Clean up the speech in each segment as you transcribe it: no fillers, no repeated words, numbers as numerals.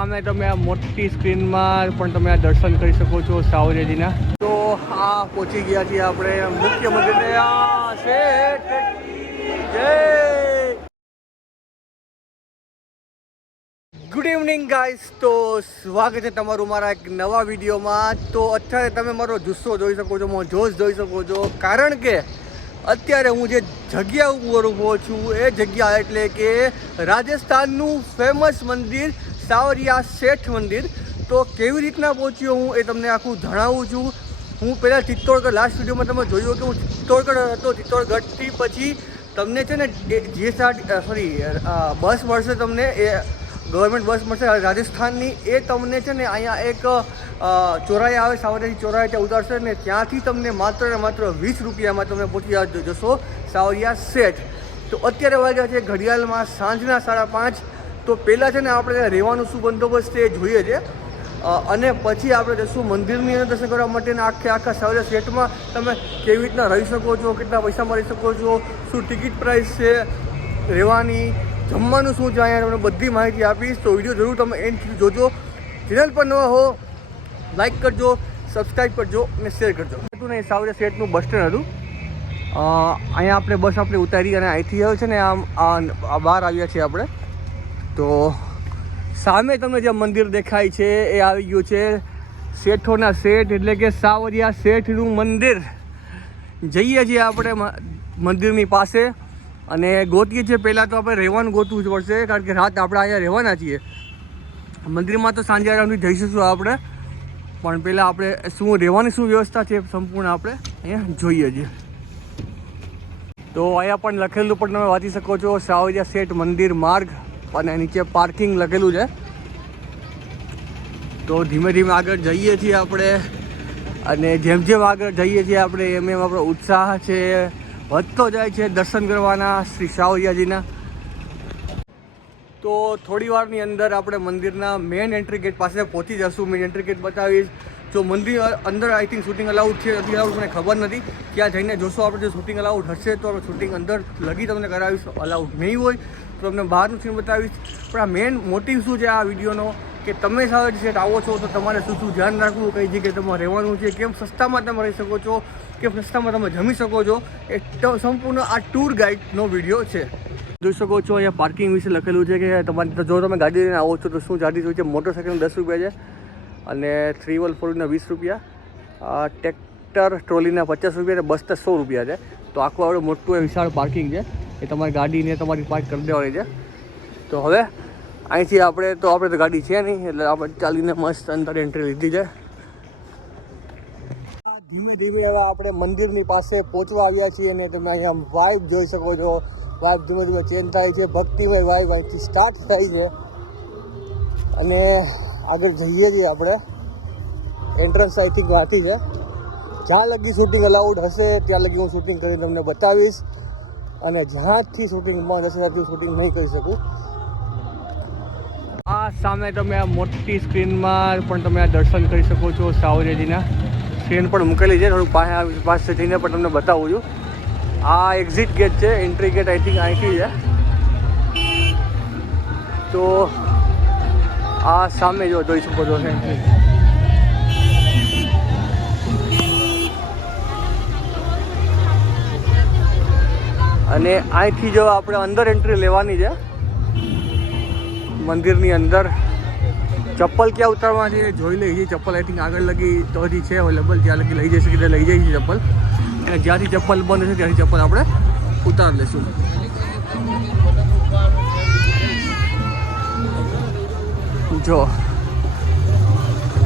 સામે તમે આ મોટી સ્ક્રીનમાં પણ તમે આ દર્શન કરી શકો છો સાવરિયાજીના. તો આ પહોંચી ગયા છીએ આપણે મુખ્ય મંદિરે. આ શેઠ જય. Good evening guys. તો સ્વાગત છે તમારું મારા એક નવા વિડીયોમાં. તો અત્યારે તમે મારો જુસ્સો જોઈ શકો છો, મારો જોશ જોઈ શકો છો, કારણ કે અત્યારે હું જે જગ્યા ઉપર ઊભો છું એ જગ્યા એટલે કે રાજસ્થાનનું ફેમસ મંદિર સાવરિયા શેઠ મંદિર. તો કેવી રીતના પહોંચ્યો હું એ તમને આખું જણાવું છું. હું પહેલાં ચિત્તોડગઢ લાસ્ટ વિડીયોમાં તમે જોયું કે હું ચિત્તોડગઢ હતો. ચિત્તોડગઢથી પછી તમને છે ને બસ મળશે, તમને એ ગવર્મેન્ટ બસ મળશે રાજસ્થાનની. એ તમને છે ને અહીંયા એક ચોરાઈ આવે, સાવરિયાજી ચોરાઈ, ત્યાં ઉતારશે ને ત્યાંથી તમને માત્ર ને માત્ર 20 રૂપિયામાં તમે પહોંચી જશો સાવરિયા શેઠ. તો અત્યારે વાગ્યા છે ઘડિયાળમાં સાંજના 5:30. તો પહેલાં છે ને આપણે રહેવાનું શું બંદોબસ્ત એ જોઈએ છે અને પછી આપણે જશું મંદિરની અંદર દર્શન કરવા માટેના. આખા સાવરિયા શેઠમાં તમે કેવી રીતના રહી શકો છો, કેટલા પૈસામાં રહી શકો છો, શું ટિકિટ પ્રાઇસ છે રહેવાની, જમવાનું શું છે, અહીંયા તમને બધી માહિતી આપીશ. તો વિડીયો જરૂર તમે એન્ડ સુધી જોજો. ચેનલ પર નવા હો લાઈક કરજો, સબસ્ક્રાઈબ કરજો અને શેર કરજો. હતું ને સાવરિયા શેઠનું બસ સ્ટેન્ડ હતું. અહીંયા આપણે બસ ઉતારી અને અહીંથી આવે છે ને આમ બહાર આવ્યા છીએ આપણે. તો સામે તમને જે મંદિર દેખાય છે એ આવી ગયું છે શેઠોના શેઠ એટલે કે સાવરિયા શેઠનું મંદિર. જઈએ છીએ આપણે મંદિરની પાસે અને ગોતીએ છીએ. પહેલાં તો આપણે રહેવાનું ગોતવું જ પડશે, કારણ કે રાત આપણે અહીંયા રહેવાના છીએ. મંદિરમાં તો સાંજે આરામથી જઈશું આપણે, પણ પહેલાં આપણે શું રહેવાની શું વ્યવસ્થા છે સંપૂર્ણ આપણે અહીંયા જોઈએ છીએ. તો અહીંયા પણ લખેલું પણ તમે વાંચી શકો છો સાવરિયા શેઠ મંદિર માર્ગ, અને નીચે પાર્કિંગ લખેલું છે. તો ધીમે ધીમે આગળ જઈએ છીએ આપણે, અને જેમ જેમ આગળ જઈએ છીએ આપણે એમ એમ આપણો ઉત્સાહ છે વધતો જાય છે દર્શન કરવાના શ્રી સાવરિયાજીના. તો થોડી વારની અંદર આપણે મંદિરના મેઇન એન્ટ્રી ગેટ પાસે પહોંચી જશું. મેઇન એન્ટ્રી ગેટ બતાવીશ. જો મંદિર અંદર આઈ થિંક શૂટિંગ અલાઉડ છે નથી અલાઉડ મને ખબર નથી. ત્યાં જઈને જોશો આપણે. જો શૂટિંગ અલાઉડ હશે તો આપણે શૂટિંગ અંદર લગી તમને કરાવીશ. અલાઉડ નહીં હોય તો તમને બહારનું સીન બતાવીશ. પણ આ મેઇન મોટિવ શું છે આ વિડીયોનો, કે તમે સાવરિયા શેઠ આવો છો તો તમારે શું શું ધ્યાન રાખવું, કઈ જગ્યાએ તમારે રહેવાનું છે, કેમ સસ્તામાં તમે રહી શકો છો, કેમ સસ્તામાં તમે જમી શકો છો, એ સંપૂર્ણ આ ટૂર ગાઈડનો વિડીયો છે. જોઈ શકો છો અહીંયા પાર્કિંગ વિશે લખેલું છે કે તમારે જો તમે ગાડી લઈને આવો છો તો શું ચાર્જીસ હોય છે. મોટરસાઇકલના 10 રૂપિયા છે અને 3x4 20 રૂપિયા, ટ્રેક્ટર ટ્રોલીના 50 રૂપિયા, બસના 100 રૂપિયા છે. તો આખું આપણે મોટું વિશાળ પાર્કિંગ છે, એ તમારી ગાડીને તમારી પાર્ક કરી દેવાની છે. તો હવે અહીંથી આપણે તો ગાડી છે નહીં એટલે આપણે ચાલીને મસ્ત અંદર એન્ટ્રી લીધી છે. ધીમે ધીમે હવે આપણે મંદિરની પાસે પહોંચવા આવ્યા છીએ અને તમે અહીંયા વાઇબ જોઈ શકો છો. વાઇબ ધીમે ધીમે ચેન્જ થાય છે, ભક્તિમય વાઇબ અહીંથી સ્ટાર્ટ થાય છે અને આગળ જઈએ છીએ આપણે. એન્ટ્રન્સ આઈ થિંક વાંચી છે. જ્યાં લગી શૂટિંગ અલાઉડ હશે ત્યાં લગી હું શૂટિંગ કરીને તમને બતાવીશ, અને જ્યાંથી શૂટિંગ બંધ હશે ત્યાંથી શૂટિંગ નહીં કરી શકું. આ સામે તમે આ મોટી સ્ક્રીનમાં પણ તમે આ દર્શન કરી શકો છો સાવરિયાજીના. સ્ક્રીન પણ મૂકેલી છે, થોડુંક પાસે જઈને પણ તમને બતાવું છું. આ એક્ઝિટ ગેટ છે, એન્ટ્રી ગેટ આઈ થિંક અહીંથી છે. તો આ સામે જો જોઈ શકો છો એન્ટ્રી. અને અહીંથી જો આપણે અંદર એન્ટ્રી લેવાની છે મંદિરની અંદર. ચપ્પલ ક્યાં ઉતારવાની છે જોઈ લઈએ. ચપ્પલ આઈ થિંક આગળ લગી તો હજી છે અવેલેબલ, જ્યાં લગી લઈ જઈ શકીએ લઈ જઈએ છીએ ચપ્પલ. અને જ્યાંથી ચપ્પલ બંધ છે ત્યાંથી ચપ્પલ આપણે ઉતારી લઈશું. જો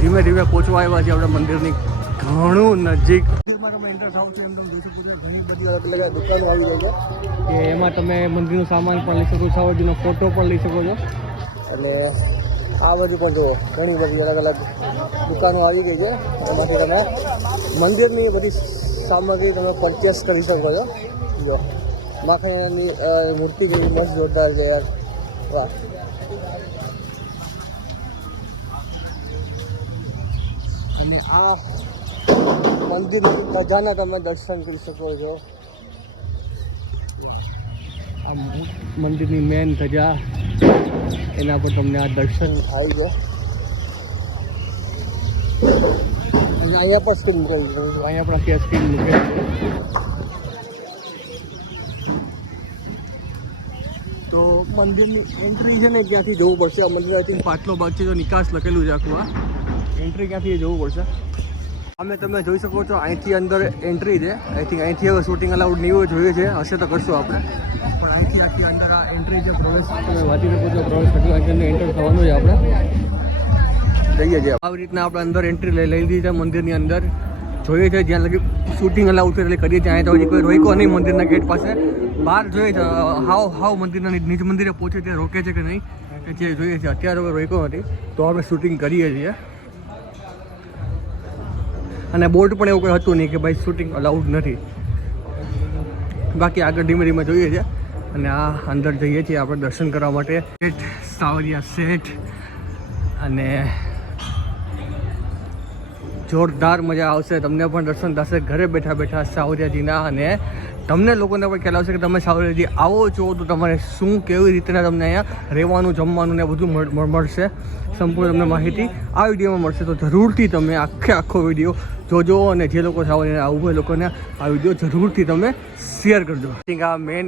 ધીમે ધીમે પહોંચવા આવ્યા છીએ આપણે મંદિરની ઘણું નજીક. તમે એન્ટર થાવ છો એમ તમે જોઈ શકો છો ઘણી બધી અલગ અલગ દુકાનો આવી રહી છે, કે એમાં તમે મંદિરનો સામાન પણ લઈ શકો છો, સાવરિયાજીનો ફોટો પણ લઈ શકો છો. એટલે આ બાજુ પણ જુઓ ઘણી બધી અલગ અલગ દુકાનો આવી ગઈ છે. એમાંથી તમે મંદિરની બધી સામગ્રી તમે પરચેસ કરી શકો છો. જો માખણની મૂર્તિ જેવી મસ્ત જોરદાર છે યાર, વાહ. અને આ મંદિરની ખજાના તમે દર્શન કરી શકો છો. આ મંદિરની મેન ધજા એના પર તમને આ દર્શન આવી જાય. અને અહીંયા પણ સ્ક્રીન મૂકેલી છે, અહીંયા પણ આખી સ્ક્રીન મૂકેલી છે. તો મંદિરની એન્ટ્રી છે ને ક્યાંથી જવું પડશે. આ મંદિર આઈ થિંક પાછલો ભાગ છે, જો નિકાસ લખેલું છે આખું. આ એન્ટ્રી ક્યાંથી જવું પડશે. અમે તમે જોઈ શકો છો અહીંથી અંદર એન્ટ્રી છે. આઈ થિંક અહીંથી હવે શૂટિંગ અલાઉડ નહીં હોય, જોઈએ છે, હશે તો કરશું આપણે. પણ અહીંથી આખી અંદર આ એન્ટ્રી છે. પ્રવેશ તમે વાંચી શકો છો, પ્રવેશ કરી અહીંથી એન્ટર થવાનું છે. આપણે જઈએ છીએ આવી રીતના આપણે અંદર એન્ટ્રી લઈ લીધી છે મંદિરની અંદર. જોઈએ છે જ્યાં લગી શૂટિંગ અલાઉડ છે એટલે કરીએ છીએ. અહીંયા તો હજી કોઈ રોક્યો નહીં મંદિરના ગેટ પાસે. બહાર જોઈએ છે હાવ મંદિરના નિજ મંદિરે પહોંચે ત્યાં રોકે છે કે નહીં કે જે જોઈએ છે. અત્યારે હવે રોક્યો નથી તો આપણે શૂટિંગ કરીએ છીએ. અને બોર્ડ પણ એવું કંઈ હતું નહીં કે ભાઈ શૂટિંગ અલાઉડ નથી. બાકી આગળ ધીમે ધીમે જોઈએ છે. અને આ અંદર જઈએ છીએ આપણે દર્શન કરવા માટે. શેઠ સાવરિયા શેઠ અને જોરદાર મજા આવશે. તમને પણ દર્શન થશે ઘરે બેઠા બેઠા સાવરિયાજીના. અને તમને લોકોને પણ ખ્યાલ આવશે કે તમે સાવરિયાજી આવો છો તો તમારે શું કેવી રીતના તમને અહીંયા રહેવાનું જમવાનું ને બધું મળશે. સંપૂર્ણ તમને માહિતી આ વિડીયોમાં મળશે. તો જરૂરથી તમે આખો વિડીયો જોજો. અને જે લોકો સાવરિયા આવું હોય લોકોને આ વિડીયો જરૂરથી તમે શેર કરજો. આ મેઇન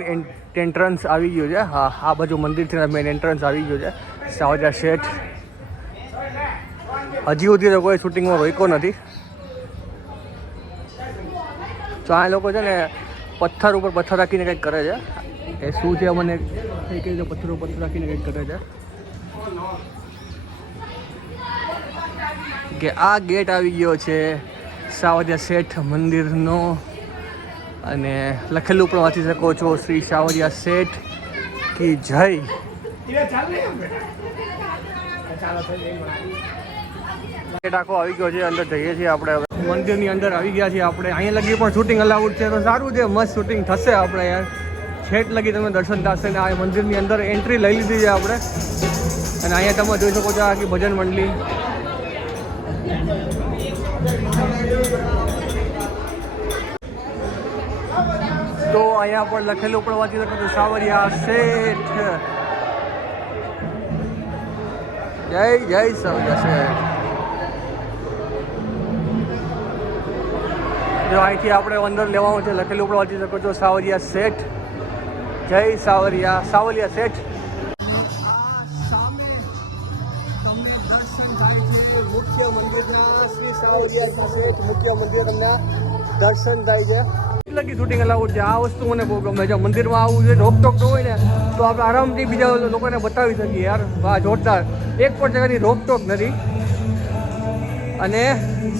એન્ટ્રન્સ આવી ગયો છે. હા, આ બાજુ મંદિરથી મેઇન એન્ટ્રન્સ આવી ગયો છે સાવરિયા શેઠ. હજી સુધી લોકોએ શૂટિંગમાં રોક્યો નથી. તો આ લોકો છે ને પથ્થર ઉપર પથ્થર રાખીને કંઈક કરે છે. એ શું છે મને કંઈ રીતે પથ્થર ઉપર પથ્થર રાખીને કંઈક કરે છે. કે આ ગેટ આવી ગયો છે સાવરિયા શેઠ મંદિરનો. અને લખેલું પણ વાંચી શકો છો, શ્રી સાવરિયા શેઠ કી જય. ગેટ આખો આવી ગયો છે. અંદર જઈએ છીએ આપણે. હવે મંદિરની અંદર આવી ગયા છીએ આપણે. અહીંયા લગી પણ શૂટિંગ અલાઉડ છે તો સારું છે, મસ્ત શૂટિંગ થશે આપણે યાર. છેટ લગી તમે દર્શન થશે. ને આ મંદિરની અંદર એન્ટ્રી લઈ લીધી છે આપણે. અને અહીંયા તમે જોઈ શકો છો આખી ભજન મંડળી. તો અહીંયા પણ લખેલું પણ વાંચી શકો છો સાવરિયા શેઠ. જય જય સાવરિયા શેઠ. જો અહીંથી આપણે અંદર લેવાનું છે. લખેલું પણ વાંચી શકો છો સાવરિયા શેઠ. જય સાવરિયા શેઠ. મુખ્ય મંદિરના શ્રી સાવરિયા શેઠ મુખ્ય મંદિર તમને દર્શન થાય છે. લગી શૂટિંગ અલાઉડ છે. આ વસ્તુ મને બહુ ગમે છે. મંદિરમાં આવું છે રોકટોક ન હોય ને તો આપણે આરામથી બીજા લોકોને બતાવી શકીએ યાર. વાહ, જોરદાર. એક પણ જગ્યાની રોકટોક નથી અને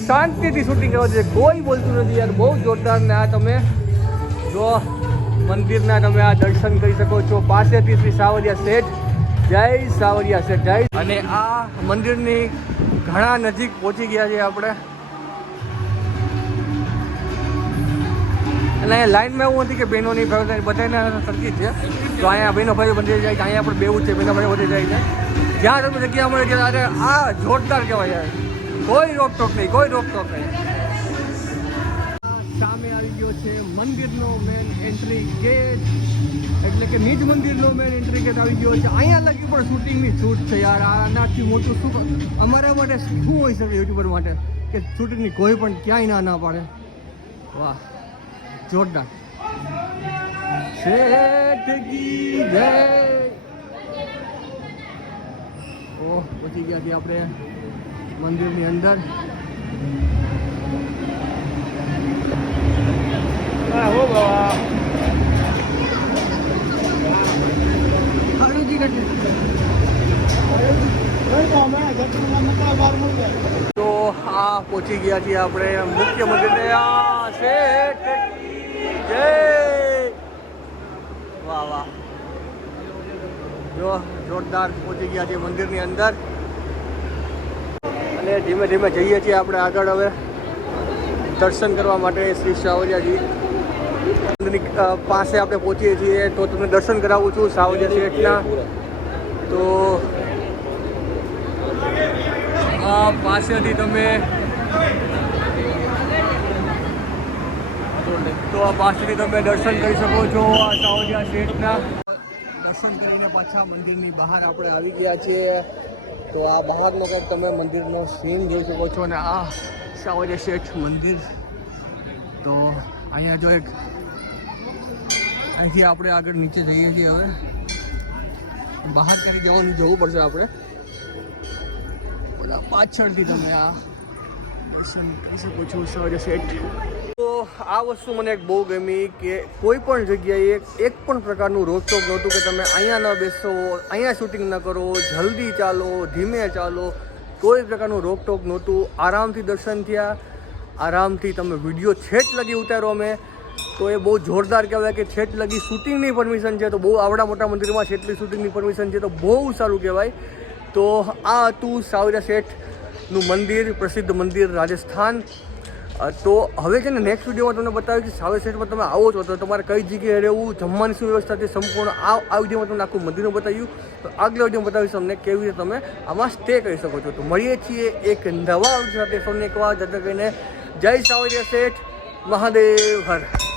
શાંતિથી શૂટિંગ કરવા છે. કોઈ બોલતું નથી યાર. બહુ જોરદાર. ને આ તમે જો મંદિરના તમે આ દર્શન કરી શકો છો પાસેથી શ્રી સાવરિયા શેઠ. જય સાવરિયા શેઠ જય. અને આ મંદિરની ઘણા નજીક પહોંચી ગયા છે આપણે. અને અહીંયા લાઈનમાં એવું નથી કે બહેનોની બધાના સરખી છે. તો અહીંયા બહેનો ભાઈઓ વધી જાય છે. અહીંયા પણ બેવું છે, બહેનો ભાઈઓ વધી જાય છે. જ્યાં તમે જગ્યા મળે ત્યારે આ જોરદાર કહેવાય યાર. કોઈ રોકટોક નહીં, કોઈ રોકટોક નહીં. સામે આવી ગયો છે મંદિરનો મેન એન્ટ્રી ગેટ. એટલે કે નિજ મંદિરનો મેન એન્ટ્રી ગેટ આવી ગયો છે. અહીંયા લગી પણ શૂટિંગની છૂટ છે યાર. આનાથી મોટું શું અમારા માટે શું હોઈ શકે યુટ્યુબર માટે કે શૂટિંગની કોઈ પણ ક્યાંય ના પાડે. વાહ, જોરદાર. શેઠ કી જય. ઓહ, પહોંચી ગયા છીએ આપણે મંદિરની અંદર. તો આ પહોંચી ગયા છીએ આપણે મુખ્ય મંદિરને. આ શેઠ જય. વાહ વાહ, જો જોરદાર પહોંચી ગયા છીએ મંદિરની અંદર. અને ધીમે ધીમે જઈએ છીએ આપણે આગળ હવે દર્શન કરવા માટે શ્રી સાવરિયાજી પાસે આપણે પહોંચીએ છીએ. તો તમને દર્શન કરાવું છું સાવરિયા શેઠના. તો આ પાસેથી તમે દર્શન કરી શકો છો આ સાવરિયા શેઠના. દર્શન કરીને પાછા મંદિરની બહાર આપણે આવી ગયા છીએ. તો આ બહારનો કંઈક તમે મંદિરનો સીન જોઈ શકો છો. અને આ સાવરિયા શેઠ મંદિર. તો અહીંયા જો એક અહીંથી આપણે આગળ નીચે જઈએ છીએ. હવે બહાર ક્યાંથી જવું પડશે આપણે. બધા પાછળથી તમે આ દર્શન કરી શકો છો સાવરિયા શેઠ. તો આ વસ્તુ મને એક બહુ ગમી કે કોઈ પણ જગ્યાએ એક પણ પ્રકારનું રોકટોક નહોતું કે તમે અહીંયા ન બેસો, અહીંયા શૂટિંગ ન કરો, જલ્દી ચાલો, ધીમે ચાલો. કોઈ પ્રકારનું રોકટોક નહોતું. આરામથી દર્શન થયા, આરામથી તમે વિડીયો છેટ લગી ઉતારો. અમે તો એ બહુ જોરદાર કહેવાય કે છેટ લગી શૂટિંગની પરમિશન છે. તો બહુ આવડા મોટા મંદિરમાં છેટલી શૂટિંગની પરમિશન છે તો બહુ સારું કહેવાય. તો આ હતું સાવરિયા શેઠનું મંદિર, પ્રસિદ્ધ મંદિર રાજસ્થાન. તો હવે છે ને નેક્સ્ટ વિડીયોમાં તમને બતાવ્યું કે સાવરિયા શેઠમાં તમે આવો છો તો તમારે કઈ જગ્યાએ રહેવું, જમવાની શું વ્યવસ્થા છે, સંપૂર્ણ આ વિડીયોમાં તમને આખું મંદિરનું બતાવ્યું. તો આગલા વિડીયોમાં બતાવીશ તમને કેવી રીતે તમે આમાં સ્ટે કરી શકો છો. તો મળીએ છીએ એક નવા વિડીયો સાથે. સૌને એક વાર જતા કહીને જય સાવરિયા શેઠ, મહાદેવ હર.